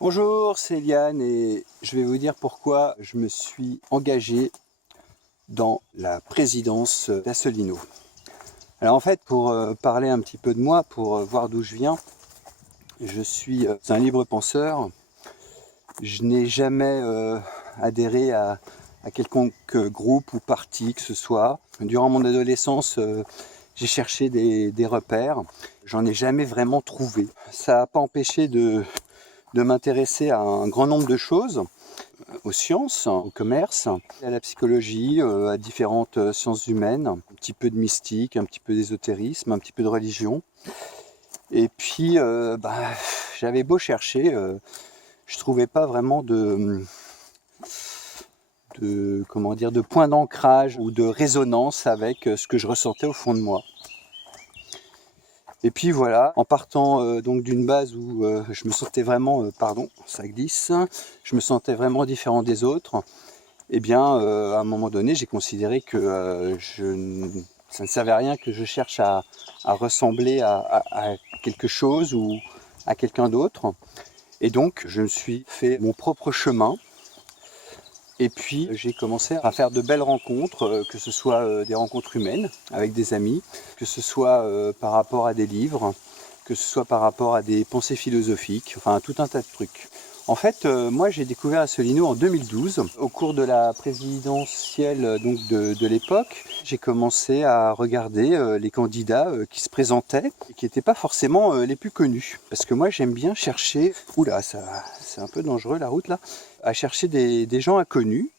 Bonjour, c'est Eliane et je vais vous dire pourquoi je me suis engagé dans la présidence d'Asselineau. Alors en fait, pour parler un petit peu de moi, pour voir d'où je viens, je suis un libre penseur. Je n'ai jamais adhéré à quelconque groupe ou parti que ce soit. Durant mon adolescence, j'ai cherché des repères. J'en ai jamais vraiment trouvé. Ça n'a pas empêché de m'intéresser à un grand nombre de choses, aux sciences, au commerce, à la psychologie, à différentes sciences humaines, un petit peu de mystique, un petit peu d'ésotérisme, un petit peu de religion. Et puis, j'avais beau chercher, je trouvais pas vraiment de point d'ancrage ou de résonance avec ce que je ressentais au fond de moi. Et puis voilà, en partant donc d'une base où je me sentais vraiment, ça glisse, je me sentais vraiment différent des autres, et bien à un moment donné j'ai considéré que ça ne servait à rien que je cherche à ressembler à quelque chose ou à quelqu'un d'autre. Et donc je me suis fait mon propre chemin. Et puis j'ai commencé à faire de belles rencontres, que ce soit des rencontres humaines avec des amis, que ce soit par rapport à des livres, que ce soit par rapport à des pensées philosophiques, enfin tout un tas de trucs. En fait, moi j'ai découvert Asselineau en 2012, au cours de la présidentielle de l'époque. J'ai commencé à regarder les candidats qui se présentaient et qui n'étaient pas forcément les plus connus. Parce que moi j'aime bien chercher, oula, c'est un peu dangereux la route là, à chercher des gens inconnus.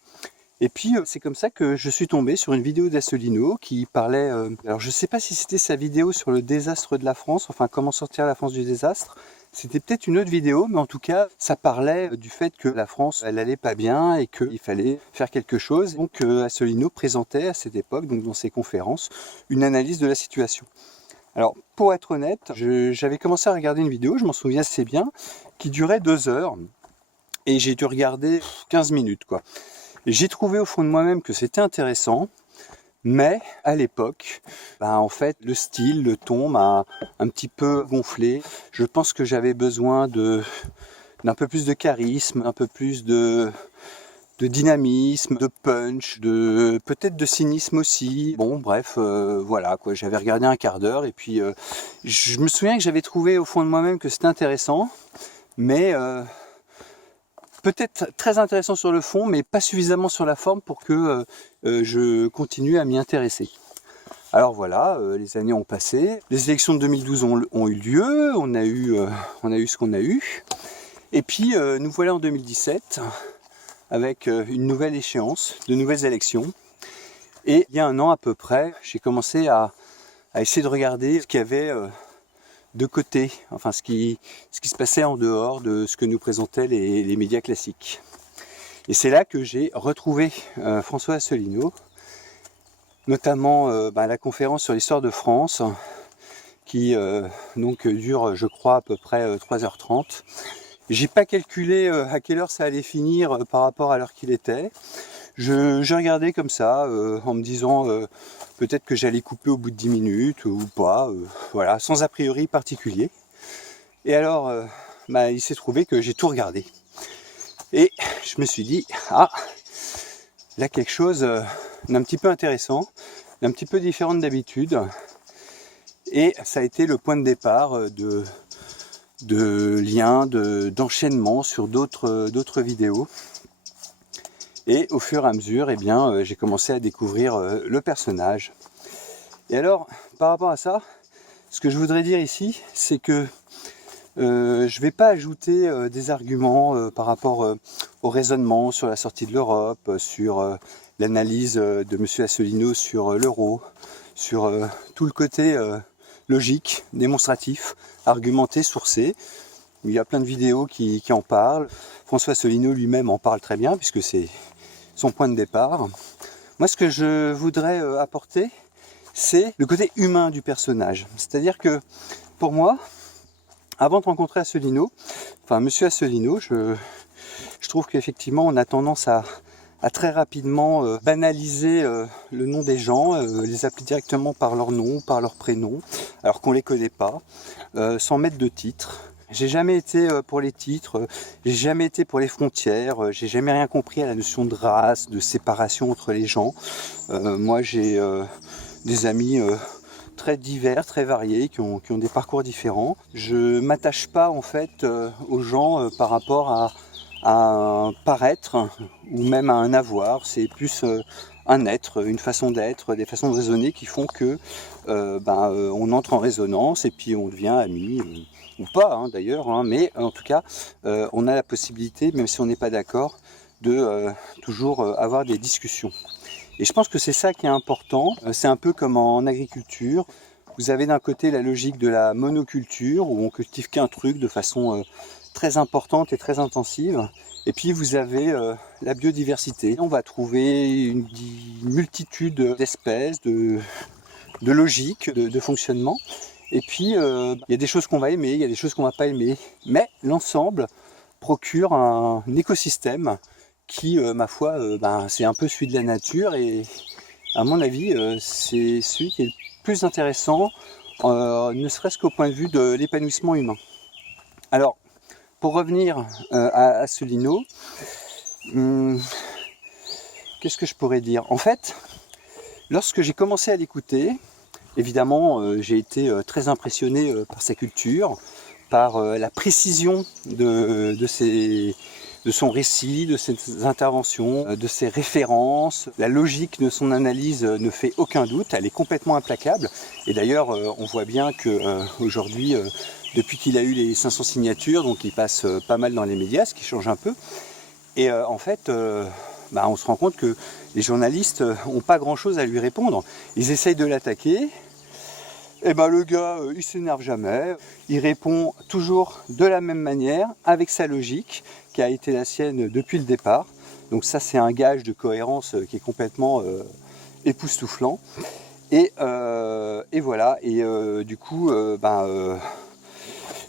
Et puis c'est comme ça que je suis tombé sur une vidéo d'Asselineau qui parlait, alors je sais pas si c'était sa vidéo sur le désastre de la France, enfin comment sortir la France du désastre. C'était peut-être une autre vidéo, mais en tout cas ça parlait du fait que la France elle allait pas bien et qu'il fallait faire quelque chose. Donc Asselineau présentait à cette époque, donc dans ses conférences, une analyse de la situation. Alors pour être honnête, j'avais commencé à regarder une vidéo, je m'en souviens assez bien, qui durait 2 heures. Et j'ai dû regarder 15 minutes quoi. J'ai trouvé au fond de moi-même que c'était intéressant, mais à l'époque, en fait, le style, le ton m'a un petit peu gonflé. Je pense que j'avais besoin d'un peu plus de charisme, un peu plus de dynamisme, de punch, peut-être de cynisme aussi. Bon, bref, voilà quoi. J'avais regardé un quart d'heure et puis je me souviens que j'avais trouvé au fond de moi-même que c'était intéressant, mais peut-être très intéressant sur le fond, mais pas suffisamment sur la forme pour que je continue à m'y intéresser. Alors voilà, les années ont passé, les élections de 2012 ont eu lieu, on a eu ce qu'on a eu, et puis nous voilà en 2017 avec une nouvelle échéance, de nouvelles élections. Et il y a un an à peu près, j'ai commencé à essayer de regarder ce qu'il y avait de côté, enfin ce qui se passait en dehors de ce que nous présentaient les médias classiques. Et c'est là que j'ai retrouvé François Asselineau, notamment la conférence sur l'histoire de France, qui dure, je crois, à peu près 3h30. J'ai pas calculé à quelle heure ça allait finir par rapport à l'heure qu'il était. Je regardais comme ça, en me disant peut-être que j'allais couper au bout de 10 minutes ou pas, voilà, sans a priori particulier. Et alors, il s'est trouvé que j'ai tout regardé. Et je me suis dit, là quelque chose d'un petit peu intéressant, d'un petit peu différent d'habitude. Et ça a été le point de départ de liens, d'enchaînement sur d'autres vidéos. Et au fur et à mesure, j'ai commencé à découvrir le personnage. Et alors, par rapport à ça, ce que je voudrais dire ici, c'est que je ne vais pas ajouter des arguments par rapport au raisonnement sur la sortie de l'Europe, sur l'analyse de M. Asselineau sur l'euro, sur tout le côté logique, démonstratif, argumenté, sourcé. Il y a plein de vidéos qui en parlent. François Asselineau lui-même en parle très bien, puisque c'est son point de départ. Moi, ce que je voudrais apporter, c'est le côté humain du personnage. C'est-à-dire que, pour moi, avant de rencontrer Asselineau, Monsieur Asselineau, je trouve qu'effectivement, on a tendance à très rapidement banaliser le nom des gens, les appeler directement par leur nom, par leur prénom, alors qu'on ne les connaît pas, sans mettre de titre. J'ai jamais été pour les titres, j'ai jamais été pour les frontières, j'ai jamais rien compris à la notion de race, de séparation entre les gens. Moi j'ai des amis très divers, très variés, qui ont des parcours différents. Je m'attache pas en fait aux gens par rapport à un paraître ou même à un avoir. C'est plus un être, une façon d'être, des façons de raisonner qui font que on entre en résonance et puis on devient amis, ou pas d'ailleurs, mais en tout cas on a la possibilité, même si on n'est pas d'accord, de toujours avoir des discussions. Et je pense que c'est ça qui est important. C'est un peu comme en agriculture. Vous avez d'un côté la logique de la monoculture, où on cultive qu'un truc de façon très importante et très intensive. Et puis vous avez la biodiversité. On va trouver une multitude d'espèces, de logiques, de fonctionnement. Et puis il y a des choses qu'on va aimer, il y a des choses qu'on va pas aimer. Mais l'ensemble procure un écosystème qui, ma foi, c'est un peu celui de la nature, et à mon avis, c'est celui qui est le plus intéressant, ne serait-ce qu'au point de vue de l'épanouissement humain. Alors, pour revenir à ce lino, qu'est-ce que je pourrais dire? En fait, lorsque j'ai commencé à l'écouter, évidemment, j'ai été très impressionné par sa culture, par la précision de son récit, de ses interventions, de ses références. La logique de son analyse ne fait aucun doute, elle est complètement implacable. Et d'ailleurs, on voit bien qu'aujourd'hui, depuis qu'il a eu les 500 signatures, donc il passe pas mal dans les médias, ce qui change un peu. Et en fait, on se rend compte que les journalistes n'ont pas grand-chose à lui répondre. Ils essayent de l'attaquer. Et le gars, il s'énerve jamais, il répond toujours de la même manière, avec sa logique, qui a été la sienne depuis le départ. Donc ça, c'est un gage de cohérence qui est complètement époustouflant. Et voilà, et du coup,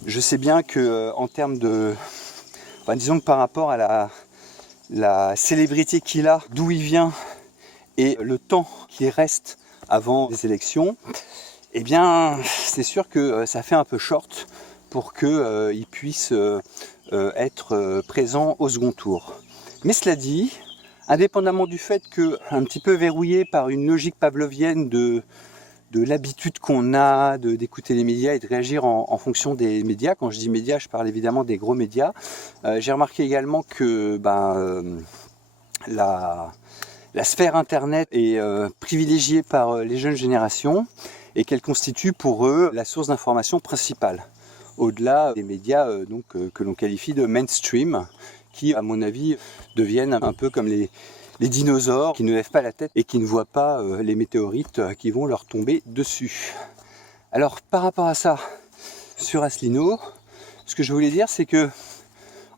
je sais bien que en termes de... disons que par rapport à la célébrité qu'il a, d'où il vient, et le temps qui reste avant les élections, eh bien, c'est sûr que ça fait un peu short pour qu'il puisse être présent au second tour. Mais cela dit, indépendamment du fait que, un petit peu verrouillé par une logique pavlovienne de l'habitude qu'on a d'écouter les médias et de réagir en fonction des médias, quand je dis médias, je parle évidemment des gros médias, j'ai remarqué également que la sphère internet est privilégiée par les jeunes générations, et qu'elle constitue pour eux la source d'information principale, au-delà des médias que l'on qualifie de mainstream, qui, à mon avis, deviennent un peu comme les dinosaures qui ne lèvent pas la tête et qui ne voient pas les météorites qui vont leur tomber dessus. Alors, par rapport à ça, sur Asselineau, ce que je voulais dire, c'est que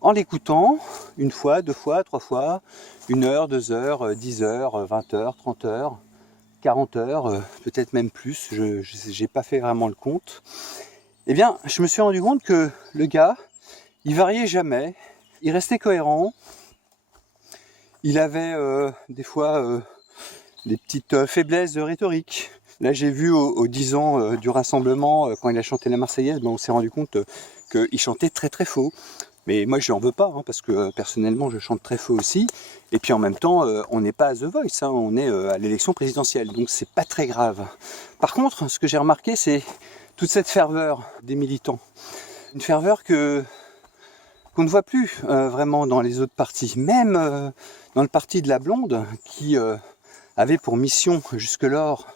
en l'écoutant, une fois, deux fois, trois fois, 1 heure, 2 heures, 10 heures, 20 heures, 30 heures, 40 heures, peut-être même plus, je n'ai pas fait vraiment le compte, eh bien, je me suis rendu compte que le gars, il variait jamais, il restait cohérent, il avait des fois des petites faiblesses de rhétorique. Là, j'ai vu aux 10 ans du rassemblement, quand il a chanté la Marseillaise, on s'est rendu compte qu'il chantait très très faux. Mais moi, je n'en veux pas, parce que personnellement, je chante très faux aussi. Et puis en même temps, on n'est pas à The Voice, on est à l'élection présidentielle, donc c'est pas très grave. Par contre, ce que j'ai remarqué, c'est toute cette ferveur des militants. Une ferveur qu'on ne voit plus vraiment dans les autres partis. Même dans le parti de la Blonde, qui avait pour mission jusqu'alors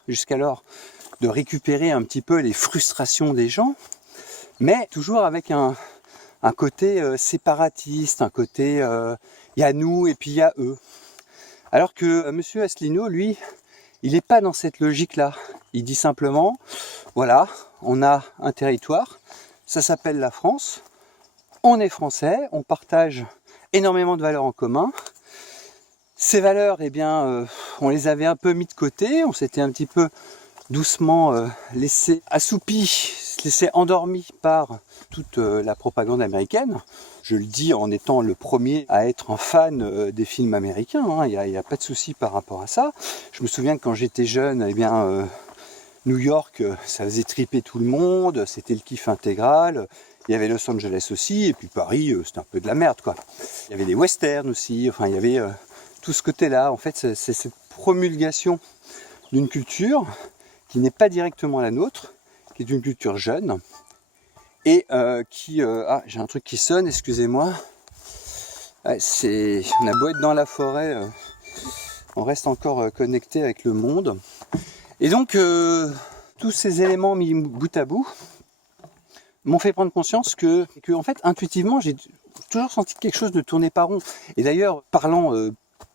de récupérer un petit peu les frustrations des gens, mais toujours avec un côté séparatiste, un côté il y a nous et puis il y a eux. Alors que monsieur Asselineau, lui, il n'est pas dans cette logique-là. Il dit simplement, voilà, on a un territoire, ça s'appelle la France, on est français, on partage énormément de valeurs en commun. Ces valeurs, eh bien, on les avait un peu mis de côté, on s'était un petit peu doucement laissé assoupi, laissé endormi par toute la propagande américaine. Je le dis en étant le premier à être un fan des films américains, il n'y a pas de souci par rapport à ça. Je me souviens que quand j'étais jeune, eh bien, New York, ça faisait triper tout le monde, c'était le kiff intégral. Il y avait Los Angeles aussi, et puis Paris, c'était un peu de la merde, quoi. Il y avait les westerns aussi, enfin, il y avait tout ce côté-là. En fait, c'est cette promulgation d'une culture qui n'est pas directement la nôtre, qui est une culture jeune, et ah, j'ai un truc qui sonne, excusez-moi. Ouais, on a beau être dans la forêt, on reste encore connecté avec le monde. Et donc, tous ces éléments mis bout à bout m'ont fait prendre conscience que en fait, intuitivement, j'ai toujours senti quelque chose de tourner par rond. Et d'ailleurs, parlant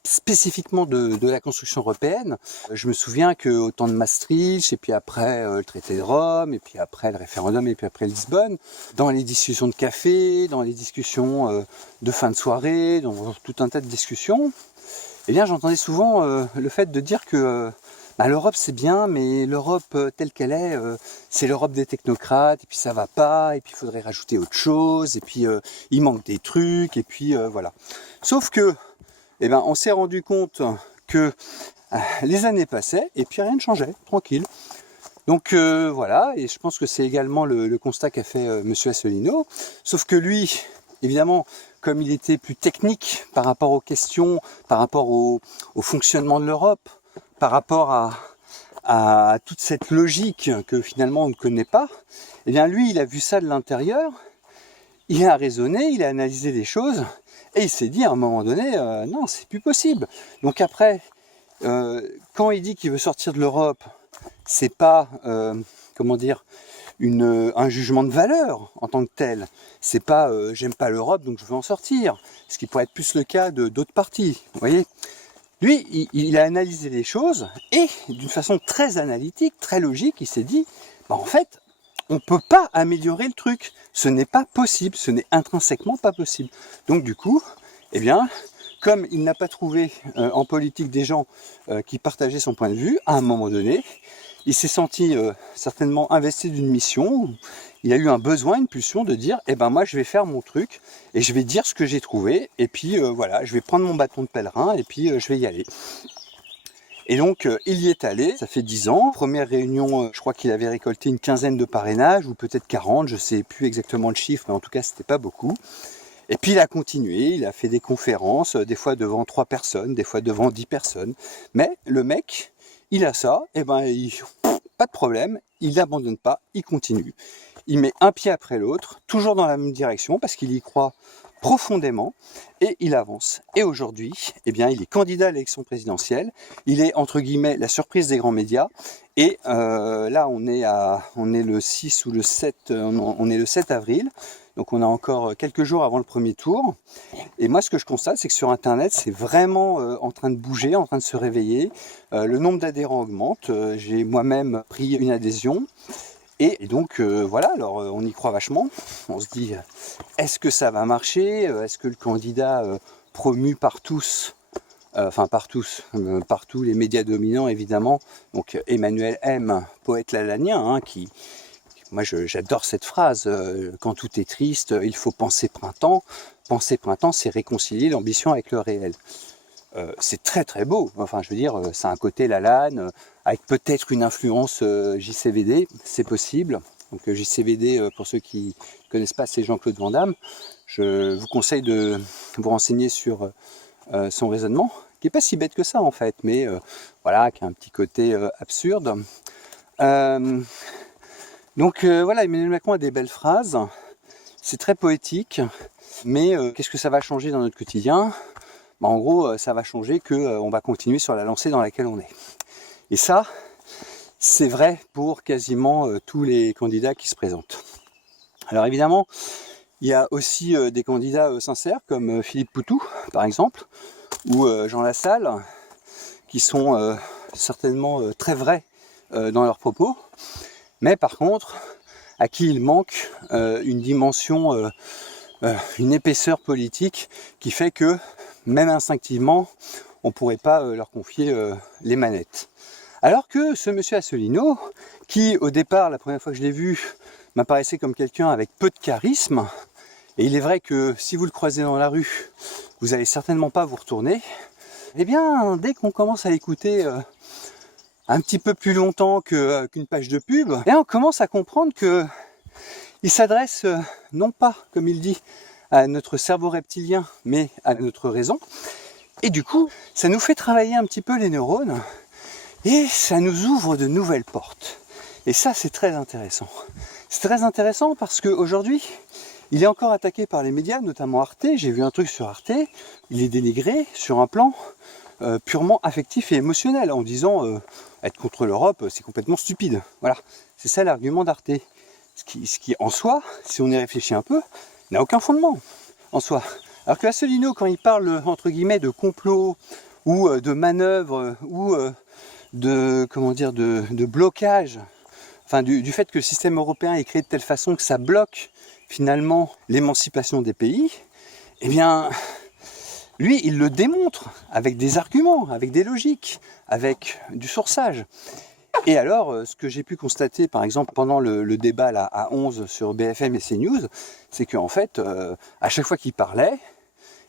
spécifiquement de la construction européenne, je me souviens qu'au temps de Maastricht, et puis après le traité de Rome, et puis après le référendum, et puis après Lisbonne, dans les discussions de café, dans les discussions de fin de soirée, dans tout un tas de discussions, eh bien j'entendais souvent le fait de dire que l'Europe c'est bien, mais l'Europe telle qu'elle est, c'est l'Europe des technocrates, et puis ça va pas, et puis il faudrait rajouter autre chose, et puis il manque des trucs, et puis voilà. Sauf que eh ben, on s'est rendu compte que les années passaient et puis rien ne changeait, tranquille. Donc voilà, et je pense que c'est également le constat qu'a fait Monsieur Asselineau. Sauf que lui, évidemment, comme il était plus technique par rapport aux questions, par rapport au fonctionnement de l'Europe, par rapport à toute cette logique que finalement on ne connaît pas, eh bien lui, il a vu ça de l'intérieur, il a raisonné, il a analysé les choses, et il s'est dit à un moment donné, non, c'est plus possible. Donc après, quand il dit qu'il veut sortir de l'Europe, c'est pas, comment dire, un jugement de valeur en tant que tel. C'est pas, j'aime pas l'Europe, donc je veux en sortir. Ce qui pourrait être plus le cas d'autres partis, vous voyez. Lui, il a analysé les choses, et d'une façon très analytique, très logique, il s'est dit, bah en fait, on ne peut pas améliorer le truc. Ce n'est pas possible, ce n'est intrinsèquement pas possible. Donc du coup, eh bien, comme il n'a pas trouvé en politique des gens qui partageaient son point de vue, à un moment donné, il s'est senti certainement investi d'une mission. Il a eu un besoin, une pulsion de dire, eh ben moi je vais faire mon truc et je vais dire ce que j'ai trouvé. Et puis voilà, je vais prendre mon bâton de pèlerin et puis je vais y aller. Et donc, il y est allé, ça fait 10 ans. Première réunion, je crois qu'il avait récolté une quinzaine de parrainages, ou peut-être 40, je ne sais plus exactement le chiffre, mais en tout cas, c'était pas beaucoup. Et puis, il a continué, il a fait des conférences, des fois devant 3 personnes, des fois devant 10 personnes. Mais le mec, il a ça, et ben, pas de problème, il n'abandonne pas, il continue. Il met un pied après l'autre, toujours dans la même direction, parce qu'il y croit profondément, et il avance. Et aujourd'hui, eh bien, il est candidat à l'élection présidentielle. Il est entre guillemets la surprise des grands médias. Et là, on est le 6 ou le 7, on est le 7 avril. Donc on a encore quelques jours avant le premier tour. Et moi, ce que je constate, c'est que sur Internet, c'est vraiment en train de bouger, en train de se réveiller. Le nombre d'adhérents augmente. J'ai moi-même pris une adhésion. Et donc voilà, alors on y croit vachement, on se dit est-ce que ça va marcher, est-ce que le candidat promu par tous, par tous les médias dominants évidemment, donc Emmanuel M, poète lalanien, qui, moi j'adore cette phrase, quand tout est triste, il faut penser printemps, c'est réconcilier l'ambition avec le réel. C'est très très beau, enfin je veux dire, c'est un côté Lalanne, avec peut-être une influence JCVD, c'est possible. Donc JCVD, pour ceux qui ne connaissent pas, c'est Jean-Claude Van Damme. Je vous conseille de vous renseigner sur son raisonnement, qui n'est pas si bête que ça en fait, mais voilà, qui a un petit côté absurde. Donc voilà, Emmanuel Macron a des belles phrases, c'est très poétique, mais qu'est-ce que ça va changer dans notre quotidien ? Bah, en gros, ça va changer qu'on va continuer sur la lancée dans laquelle on est. Et ça, c'est vrai pour quasiment tous les candidats qui se présentent. Alors évidemment, il y a aussi des candidats sincères comme Philippe Poutou, par exemple, ou Jean Lassalle, qui sont certainement très vrais dans leurs propos, mais par contre, à qui il manque une dimension, une épaisseur politique qui fait que même instinctivement, on ne pourrait pas leur confier les manettes. Alors que ce monsieur Asselineau, qui au départ, la première fois que je l'ai vu, m'apparaissait comme quelqu'un avec peu de charisme, et il est vrai que si vous le croisez dans la rue, vous n'allez certainement pas vous retourner, eh bien, dès qu'on commence à écouter un petit peu plus longtemps qu'une page de pub, et on commence à comprendre que Il s'adresse non pas, comme il dit, à notre cerveau reptilien, mais à notre raison. Et du coup, ça nous fait travailler un petit peu les neurones et ça nous ouvre de nouvelles portes. Et ça, c'est très intéressant. C'est très intéressant parce qu'aujourd'hui, il est encore attaqué par les médias, notamment Arte. J'ai vu un truc sur Arte, il est dénigré sur un plan purement affectif et émotionnel, en disant être contre l'Europe, c'est complètement stupide. Voilà, c'est ça l'argument d'Arte. Ce qui, en soi, si on y réfléchit un peu, n'a aucun fondement en soi. Alors que Asselineau, quand il parle entre guillemets de complot ou de manœuvre ou de blocage, enfin du fait que le système européen est créé de telle façon que ça bloque finalement l'émancipation des pays, eh bien, lui, il le démontre avec des arguments, avec des logiques, avec du sourçage. Et alors, ce que j'ai pu constater, par exemple, pendant le débat là, à 11 sur BFM et CNews, c'est qu'en fait, à chaque fois qu'il parlait,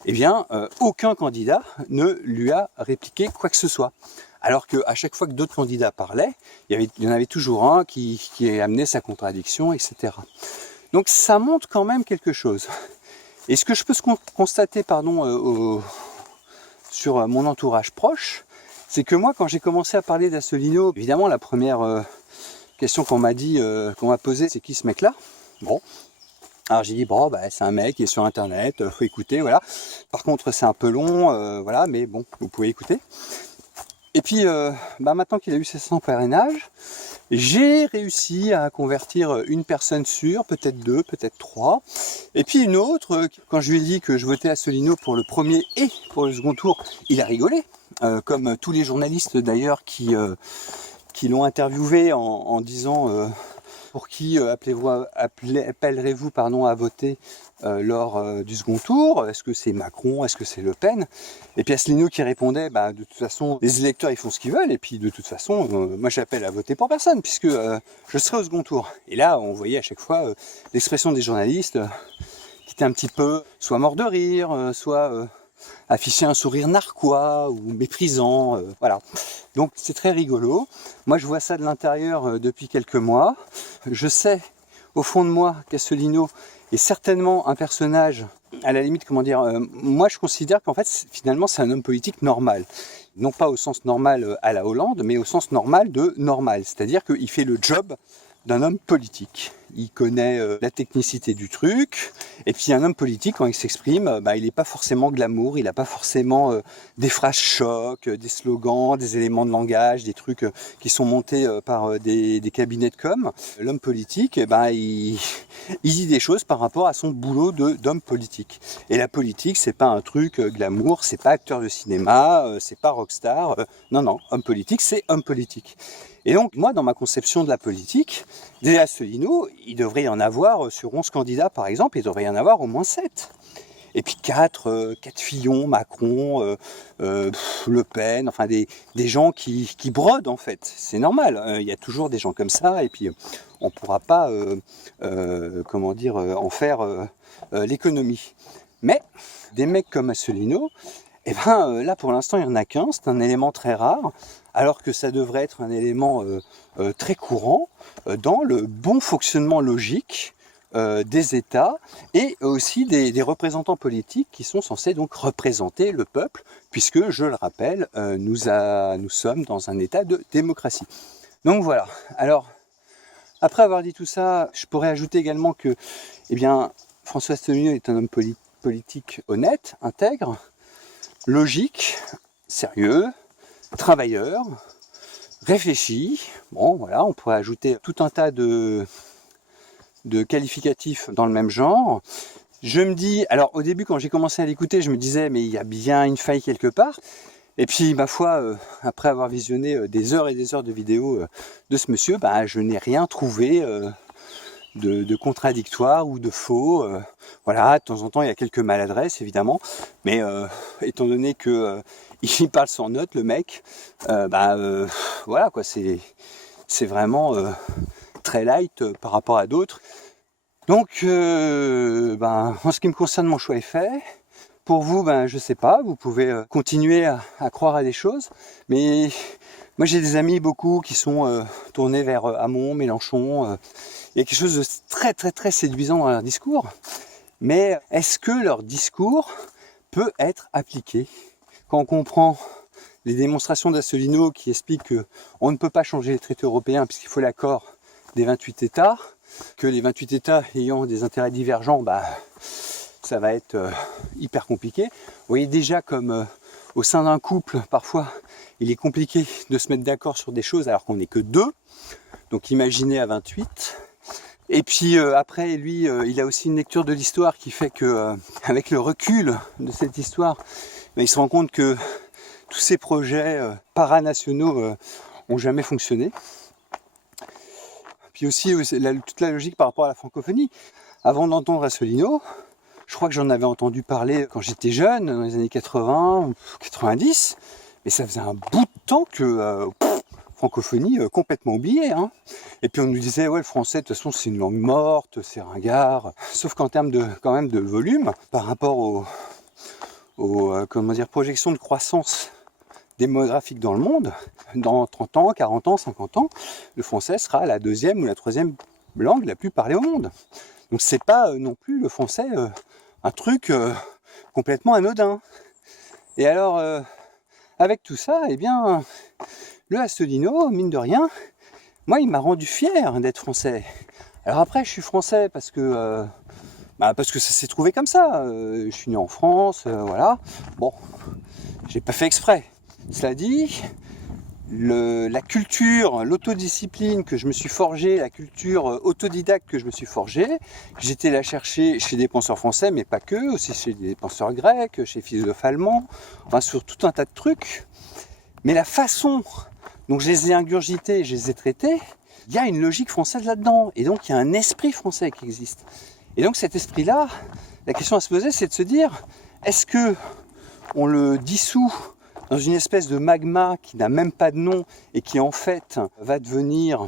eh bien, aucun candidat ne lui a répliqué quoi que ce soit. Alors qu'à chaque fois que d'autres candidats parlaient, il y en avait toujours un qui amenait sa contradiction, etc. Donc ça montre quand même quelque chose. Et ce que je peux constater sur mon entourage proche, c'est que moi, quand j'ai commencé à parler d'Asselineau, évidemment, la première question qu'on m'a posée, c'est qui ce mec-là? Bon. Alors j'ai dit, bon, c'est un mec qui est sur Internet, faut écouter, voilà. Par contre, c'est un peu long, voilà, mais bon, vous pouvez écouter. Et puis, maintenant qu'il a eu ses 100 parrainages, j'ai réussi à convertir une personne sûre, peut-être deux, peut-être trois. Et puis une autre, quand je lui ai dit que je votais Asselineau pour le premier et pour le second tour, il a rigolé. Comme tous les journalistes d'ailleurs qui l'ont interviewé en disant pour qui appellerez-vous à voter lors du second tour? Est-ce que c'est Macron? Est-ce que c'est Le Pen? Et puis Asselineau qui répondait, de toute façon, les électeurs ils font ce qu'ils veulent, et puis de toute façon, moi j'appelle à voter pour personne, puisque je serai au second tour. Et là, on voyait à chaque fois l'expression des journalistes qui était un petit peu soit mort de rire, soit afficher un sourire narquois ou méprisant, voilà. Donc c'est très rigolo. Moi je vois ça de l'intérieur depuis quelques mois. Je sais au fond de moi qu'Asselineau est certainement un personnage, à la limite, moi je considère qu'en fait finalement c'est un homme politique normal. Non pas au sens normal à la Hollande, mais au sens normal de normal. C'est-à-dire qu'il fait le job d'un homme politique. Il connaît la technicité du truc, et puis un homme politique, quand il s'exprime, il n'est pas forcément glamour, il n'a pas forcément des phrases chocs, des slogans, des éléments de langage, des trucs qui sont montés par des cabinets de com. L'homme politique, il dit des choses par rapport à son boulot d'homme politique. Et la politique, c'est pas un truc glamour, c'est pas acteur de cinéma, c'est pas rockstar. Non, homme politique, c'est homme politique. Et donc, moi, dans ma conception de la politique, des Asselineau, il devrait y en avoir sur 11 candidats, par exemple, il devrait y en avoir au moins 7. Et puis 4 Fillon, Macron, Le Pen, enfin des gens qui brodent, en fait. C'est normal, il y a toujours des gens comme ça, et puis on ne pourra pas, en faire l'économie. Mais des mecs comme Asselineau, là, pour l'instant, il n'y en a qu'un, c'est un élément très rare, alors que ça devrait être un élément très courant dans le bon fonctionnement logique des États et aussi des représentants politiques qui sont censés donc représenter le peuple, puisque, je le rappelle, nous sommes dans un État de démocratie. Donc voilà. Alors, après avoir dit tout ça, je pourrais ajouter également que François Asselineau est un homme politique honnête, intègre, logique, sérieux, travailleur, réfléchi. Bon, voilà, on pourrait ajouter tout un tas de qualificatifs dans le même genre. Je me dis, alors au début quand j'ai commencé à l'écouter, je me disais mais il y a bien une faille quelque part. Et puis ma foi, après avoir visionné des heures et des heures de vidéos de ce monsieur, je n'ai rien trouvé de contradictoire ou de faux. Voilà, de temps en temps il y a quelques maladresses évidemment, mais étant donné que il parle sans notes le mec, voilà quoi, c'est vraiment très light par rapport à d'autres. Donc en ce qui me concerne, mon choix est fait. Pour vous, je sais pas, vous pouvez continuer à croire à des choses, mais Moi j'ai des amis beaucoup qui sont tournés vers Hamon, Mélenchon. Il y a quelque chose de très très très séduisant dans leur discours. Mais est-ce que leur discours peut être appliqué? Quand on comprend les démonstrations d'Asselineau qui expliquent qu'on ne peut pas changer les traités européens puisqu'il faut l'accord des 28 États, que les 28 États ayant des intérêts divergents, ça va être hyper compliqué. Vous voyez déjà comme au sein d'un couple, parfois, il est compliqué de se mettre d'accord sur des choses alors qu'on n'est que deux. Donc imaginez à 28. Et puis après, lui, il a aussi une lecture de l'histoire qui fait que, avec le recul de cette histoire, il se rend compte que tous ces projets paranationaux ont jamais fonctionné. Puis aussi toute la logique par rapport à la francophonie. Avant d'entendre Asselineau, je crois que j'en avais entendu parler quand j'étais jeune, dans les années 80 ou 90, mais ça faisait un bout de temps que francophonie complètement oubliée. Hein. Et puis on nous disait, ouais, le français, de toute façon, c'est une langue morte, c'est ringard. Sauf qu'en termes quand même de volume, par rapport aux projections de croissance démographique dans le monde, dans 30 ans, 40 ans, 50 ans, le français sera la deuxième ou la troisième langue la plus parlée au monde. Donc c'est pas non plus le français un truc complètement anodin. Et alors, avec tout ça, eh bien, le Asselineau, mine de rien, moi, il m'a rendu fier d'être français. Alors après, je suis français parce que ça s'est trouvé comme ça. Je suis né en France, voilà. Bon, j'ai pas fait exprès. Cela dit, la culture, l'autodiscipline que je me suis forgée, la culture autodidacte que je me suis forgée, j'étais la chercher chez des penseurs français, mais pas que, aussi chez des penseurs grecs, chez philosophes allemands, enfin sur tout un tas de trucs. Mais la façon dont je les ai ingurgités, je les ai traités, il y a une logique française là-dedans. Et donc il y a un esprit français qui existe. Et donc cet esprit-là, la question à se poser, c'est de se dire, est-ce que on le dissout dans une espèce de magma qui n'a même pas de nom et qui en fait va devenir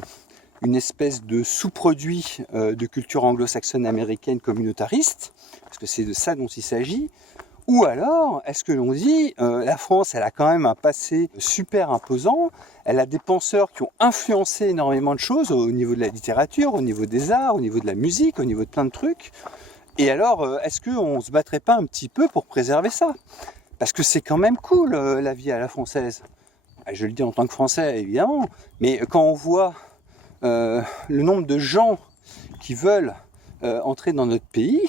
une espèce de sous-produit de culture anglo-saxonne américaine communautariste, parce que c'est de ça dont il s'agit, ou alors est-ce que l'on dit la France, elle a quand même un passé super imposant, elle a des penseurs qui ont influencé énormément de choses au niveau de la littérature, au niveau des arts, au niveau de la musique, au niveau de plein de trucs, et alors est-ce qu'on ne se battrait pas un petit peu pour préserver ça ? Parce que c'est quand même cool la vie à la française. Je le dis en tant que Français évidemment, mais quand on voit le nombre de gens qui veulent entrer dans notre pays,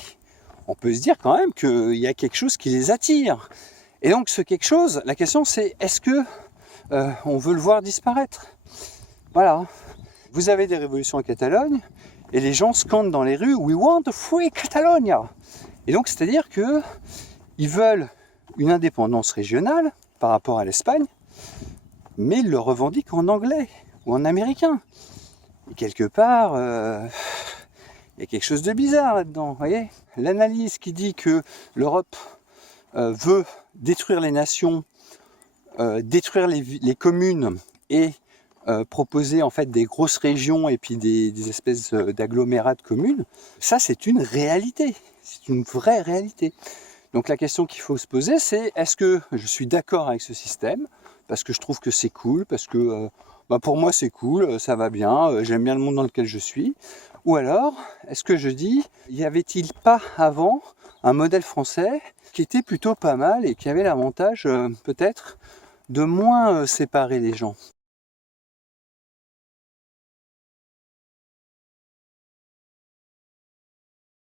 on peut se dire quand même qu'il y a quelque chose qui les attire. Et donc ce quelque chose, la question c'est est-ce que on veut le voir disparaître ? Voilà. Vous avez des révolutions en Catalogne et les gens scandent dans les rues « We want a free Catalonia !» Et donc c'est-à-dire que ils veulent une indépendance régionale par rapport à l'Espagne, mais ils le revendiquent en anglais ou en américain. Et quelque part, il y a quelque chose de bizarre là-dedans. Vous voyez ? L'analyse qui dit que l'Europe veut détruire les nations, détruire les communes et proposer en fait des grosses régions et puis des espèces d'agglomérats de communes, ça c'est une réalité, c'est une vraie réalité. Donc la question qu'il faut se poser, c'est est-ce que je suis d'accord avec ce système, parce que je trouve que c'est cool, parce que pour moi c'est cool, ça va bien, j'aime bien le monde dans lequel je suis, ou alors est-ce que je dis, y avait-il pas avant un modèle français qui était plutôt pas mal et qui avait l'avantage peut-être de moins séparer les gens ?